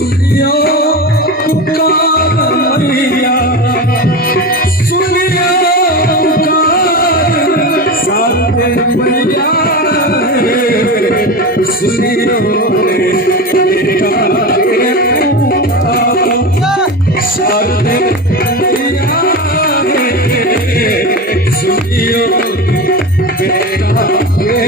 सुनियो पुकार मैया सुनियो पुकार सारे मैया सुनियो बेटा के पुकार सारे मैया सुनियो बेटा के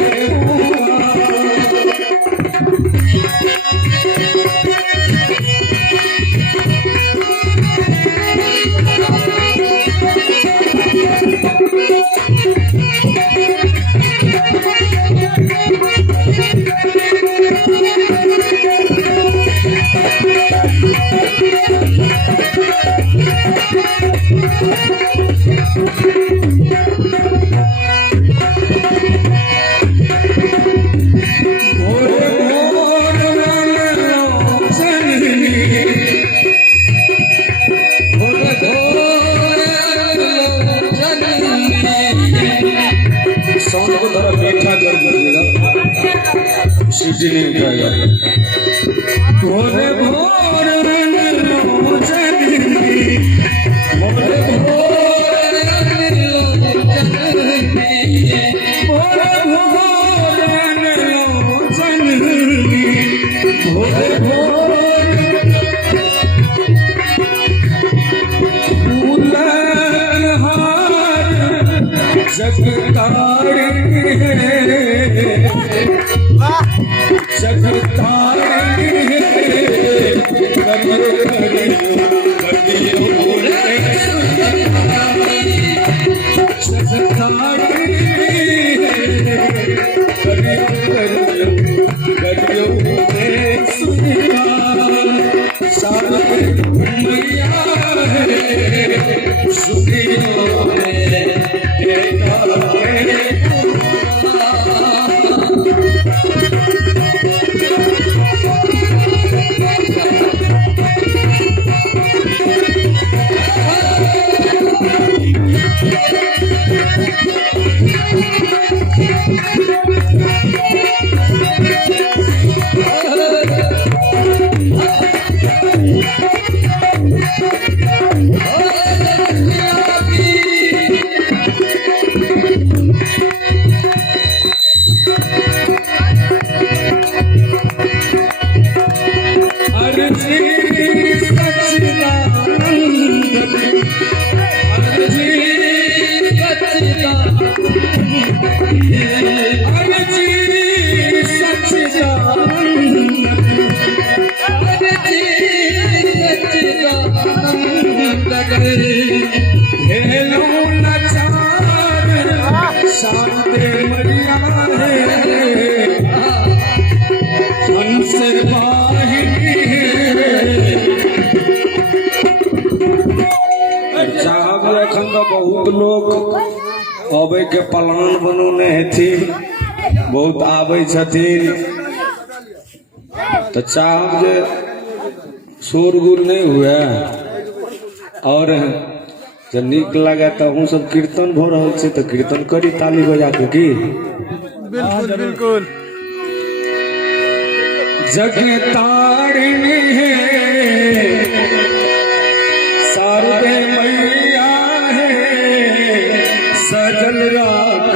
साउंड को थोड़ा मीठा कर दीजिएगा, सीटी नहीं उठाएगा। भोरे भोर जननी भोरे भोर जननी भोरे भोर जननी भोरे भोर जगतारी जगतारी करियो जगतारी करियो सुनिया सारे मैया सुनियो बहुत लोग अबे के प्लान बनौने हेथिन, बहुत आवे छथिन, तो चाहब जे शोरगुल नहीं हुए और जब निक लगे तो हम सब कीर्तन हो रहा है तो कीर्तन करी ताली बजा के की बिल्कुल बिल्कुल जगतारिणी है शारदे मैया है सजल राख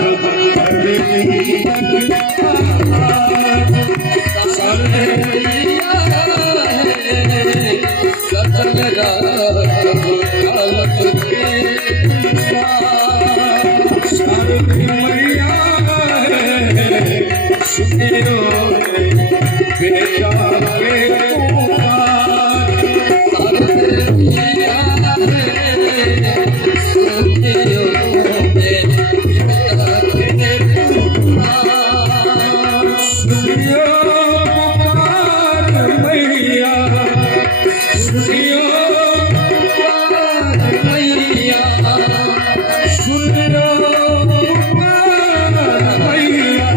शारदे मैया है सजल राख शारदे मैया है सुनियो बेटा के पुकार शारदे मैया है सुनियो बेटा के पुकार सुनियो पुकार मैया सुनियो पुकार मैया सुनियो पुकार मैया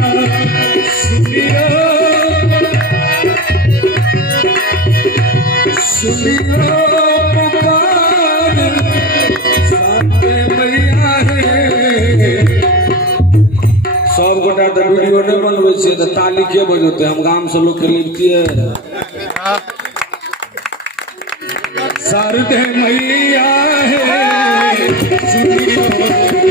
सुनियो सुनियो पुकार सारे मैया है। सब गोटा तो वीडियो नहीं बनवे से तो ताली के बजते हम गांव से लोग के लिखती है शारदे मैया है सुनियो शारदे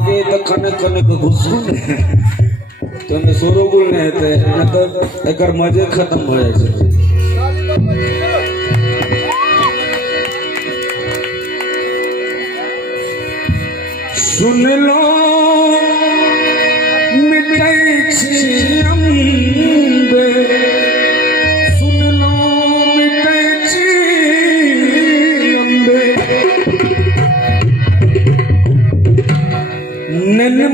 मैया कने कने को घुसू तो में सोरो गुल ने हेते न तो एकर मजे खत्म हो जाय छै सुन लो मिटै छी अम्बे सुन लो मिटै छी अम्बे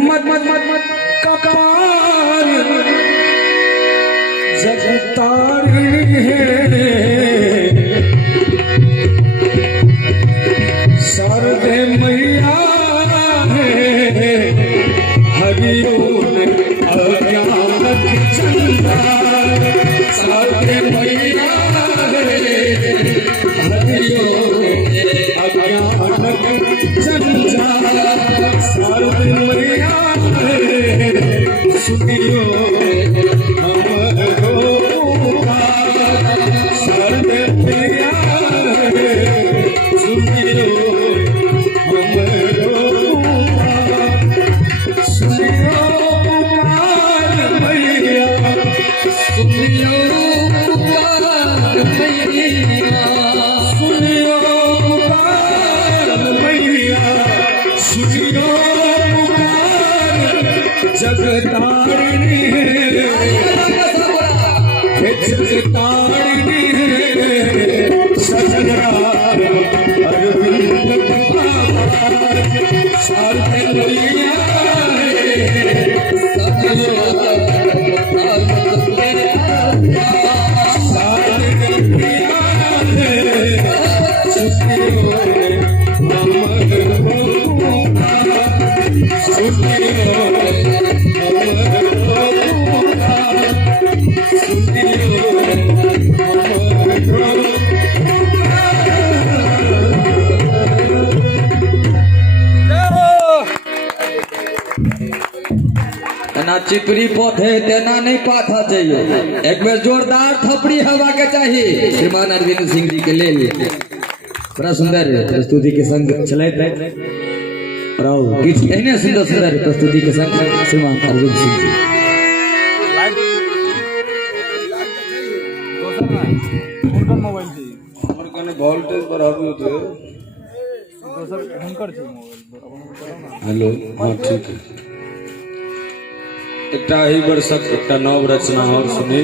मत कपार जगतारी है शारदे मैया है हरिओम अज्ञानक चंदा शारदे मैया है हरिओम अज्ञानक चंदा शारदे मैया सुनियो हमरो पुकार शारदे मैया सुनियो हमरो पुकार सुनियो पुकार मैया सुनियो पुकार मैया सुनियो पुकार मैया सुनियो जगतारिणी है जगतारिणी है सजना अरविंद शारदे मैया चिपरी पौधे तेना नहीं पाथा चाहिए एक बेर जोरदार थपड़ी हवा के चाहिए श्रीमान अरविंद सिंह जी के ले लिए बड़ा सुंदर प्रस्तुति के संग चले एहने सुंदर सुंदर प्रस्तुति के संग श्रीमान अरविंद सिंह जी वोल्टेज बढ़ाबू तो हेलो हाँ ठीक है एक ही वर्षक एक नव रचना और सुनी